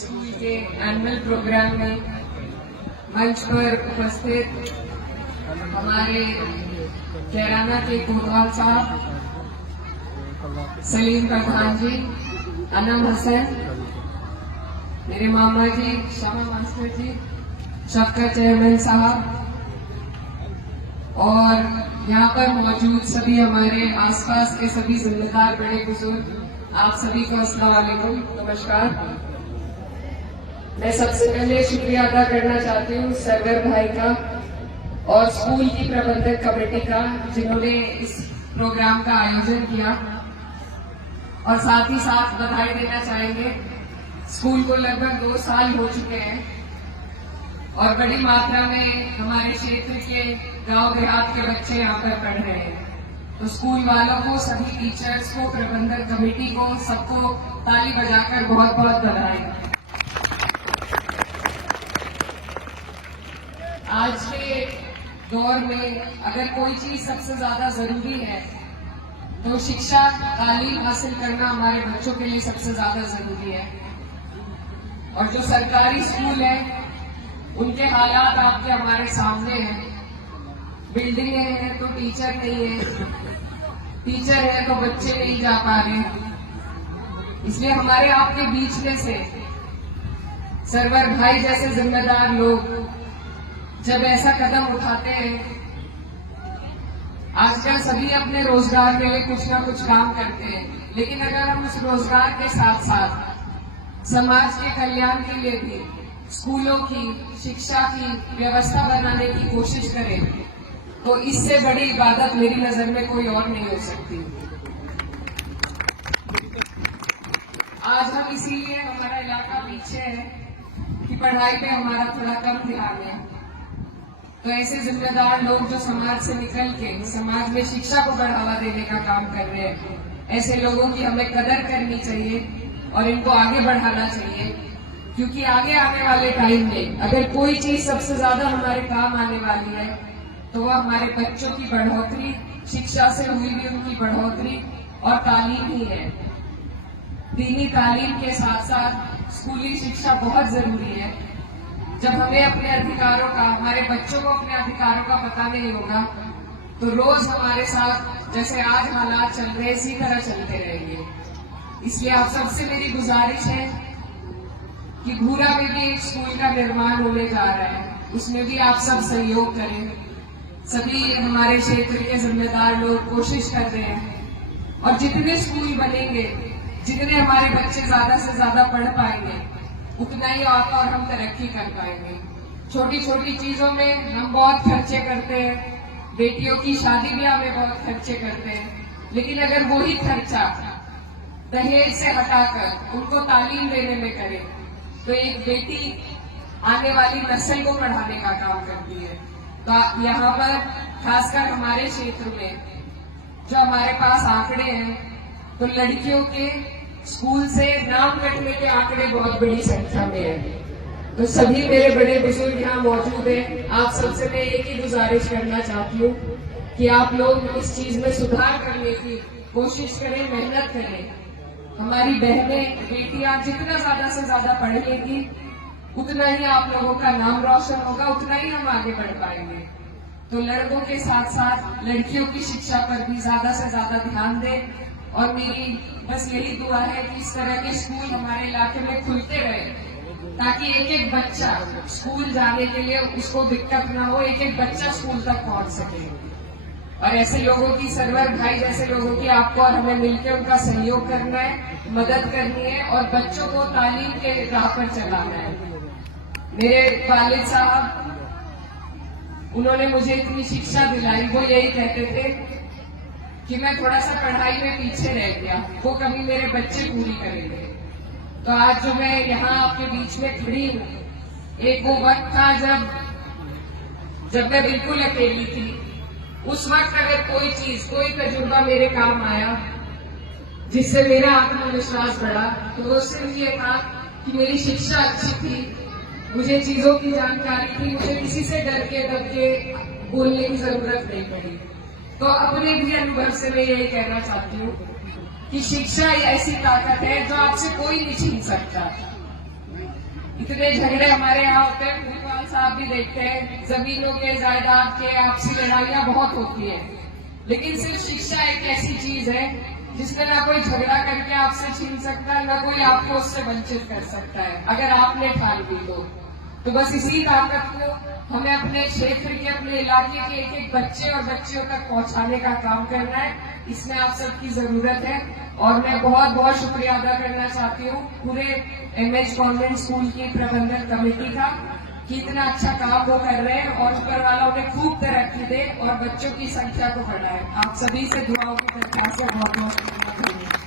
School के annual programme में मंच पर उपस्थित हमारे कैराना के कोतवाल साहब, सलीम प्रधान जी, अनम हसन, मेरे मामा जी, शामा मास्टर जी, शफकत चेयरमैन साहब और यहाँ पर मौजूद सभी हमारे आसपास के सभी जिम्मेदार बड़े बुजुर्ग, आप सभी को अस्सलाम वालेकुम, नमस्कार। मैं सबसे पहले शुक्रिया अदा करना चाहती हूँ सरवर भाई का और स्कूल की प्रबंधक कमेटी का, जिन्होंने इस प्रोग्राम का आयोजन किया। और साथ ही साथ बधाई देना चाहेंगे, स्कूल को लगभग 2 साल हो चुके हैं और बड़ी मात्रा में हमारे क्षेत्र के गांव देहात के बच्चे यहाँ पर पढ़ रहे हैं। तो स्कूल वालों को, सभी टीचर्स को, प्रबंधक कमेटी को, सबको ताली बजाकर बहुत बहुत बधाई। आज के दौर में अगर कोई चीज सबसे ज्यादा जरूरी है तो शिक्षा, तालीम हासिल करना हमारे बच्चों के लिए सबसे ज्यादा जरूरी है। और जो सरकारी स्कूल है उनके हालात आपके हमारे सामने हैं। बिल्डिंगें हैं तो टीचर नहीं है, टीचर है तो बच्चे नहीं जा पा रहे। इसलिए हमारे आपके बीच में से सरवर भाई जैसे जिम्मेदार लोग जब ऐसा कदम उठाते हैं, आजकल सभी अपने रोजगार के लिए कुछ ना कुछ काम करते हैं, लेकिन अगर हम उस रोजगार के साथ साथ समाज के कल्याण के लिए भी स्कूलों की, शिक्षा की व्यवस्था बनाने की कोशिश करें तो इससे बड़ी इबादत मेरी नजर में कोई और नहीं हो सकती। आज हम इसीलिए, हमारा इलाका पीछे है कि पढ़ाई पे हमारा थोड़ा कम ध्यान है। तो ऐसे जिम्मेदार लोग जो समाज से निकल के समाज में शिक्षा को बढ़ावा देने का काम कर रहे हैं, ऐसे लोगों की हमें कदर करनी चाहिए और इनको आगे बढ़ाना चाहिए। क्योंकि आगे आने वाले टाइम में अगर कोई चीज सबसे ज्यादा हमारे काम आने वाली है तो वह हमारे बच्चों की बढ़ोतरी, शिक्षा से हुई भी उनकी बढ़ोतरी और तालीम ही है। दीनी तालीम के साथ साथ स्कूली शिक्षा बहुत जरूरी है। जब हमें अपने अधिकारों का, हमारे बच्चों को अपने अधिकारों का पता नहीं होगा तो रोज हमारे साथ जैसे आज हालात चल रहे इसी तरह चलते रहेंगे। इसलिए आप सबसे मेरी गुजारिश है कि भूरा में भी एक स्कूल का निर्माण होने जा रहा है, उसमें भी आप सब सहयोग करें। सभी हमारे क्षेत्र के जिम्मेदार लोग कोशिश कर रहे हैं और जितने स्कूल बनेंगे, जितने हमारे बच्चे ज्यादा से ज्यादा पढ़ पाएंगे, उतना ही और हम तरक्की कर पाएंगे। छोटी छोटी चीजों में हम बहुत खर्चे करते हैं, बेटियों की शादी ब्याह में बहुत खर्चे करते हैं, लेकिन अगर वही खर्चा दहेज से हटाकर उनको तालीम देने में करें तो एक बेटी आने वाली नस्ल को पढ़ाने का काम करती है। तो यहाँ पर खासकर हमारे क्षेत्र में जो हमारे पास आंकड़े हैं, तो लड़कियों के स्कूल से नाम कटने के आंकड़े बहुत बड़ी संख्या में है। तो सभी मेरे बड़े बुजुर्ग यहाँ मौजूद हैं, आप सबसे मैं एक ही गुजारिश करना चाहती हूँ कि आप लोग इस चीज में सुधार करने की कोशिश करें, मेहनत करें। हमारी बहनें, बेटियां जितना ज्यादा से ज्यादा पढ़ेंगी उतना ही आप लोगों का नाम रोशन होगा, उतना ही हम आगे बढ़ पाएंगे। तो लड़कों के साथ साथ लड़कियों की शिक्षा पर भी ज्यादा से ज्यादा ध्यान दें और मेरी बस यही दुआ है कि इस तरह के स्कूल हमारे इलाके में खुलते रहे ताकि एक एक बच्चा स्कूल जाने के लिए उसको दिक्कत ना हो, एक एक बच्चा स्कूल तक पहुंच सके। और ऐसे लोगों की, सरवर भाई जैसे लोगों की आपको और हमें मिलकर उनका सहयोग करना है, मदद करनी है और बच्चों को तालीम के राह पर चलाना है। मेरे वालिद साहब, उन्होंने मुझे इतनी शिक्षा दिलाई, वो यही कहते थे कि मैं थोड़ा सा पढ़ाई में पीछे रह गया, वो कभी मेरे बच्चे पूरी करेंगे। तो आज जो मैं यहाँ आपके बीच में खड़ी हूँ, एक वो वक्त था जब मैं बिल्कुल अकेली थी। उस वक्त अगर कोई चीज, कोई तजुर्बा मेरे काम आया जिससे मेरा आत्मविश्वास बढ़ा तो वो सिर्फ ये था कि मेरी शिक्षा अच्छी थी, मुझे चीजों की जानकारी थी, मुझे किसी से डर के दब के बोलने की जरूरत नहीं पड़ी। तो अपने भी अनुभव से मैं यही कहना चाहती हूँ कि शिक्षा ऐसी ताकत है जो आपसे कोई नहीं छीन सकता। इतने झगड़े हमारे यहाँ होते हैं, भूपाल साहब भी देखते हैं, जमीनों के जायदाद के आपसी लड़ाइयां बहुत होती है। लेकिन सिर्फ शिक्षा एक ऐसी चीज है जिसमें ना कोई झगड़ा करके आपसे छीन सकता है, ना कोई आपको उससे वंचित कर सकता है, अगर आपने ठान ली तो बस इसी ताकत को हमें अपने क्षेत्र के, अपने इलाके के एक एक बच्चे और बच्चियों तक पहुंचाने का काम करना है। इसमें आप सबकी जरूरत है और मैं बहुत बहुत शुक्रिया अदा करना चाहती हूँ पूरे एमएच कॉन्वेंट स्कूल की प्रबंधन कमेटी का कि इतना अच्छा काम वो कर रहे हैं और ऊपर वाला उन्हें खूब तरक्की दे और बच्चों की संख्या को बढ़ाए। आप सभी से दुआओं की दरख्वास्त है, बहुत बहुत शुक्रिया।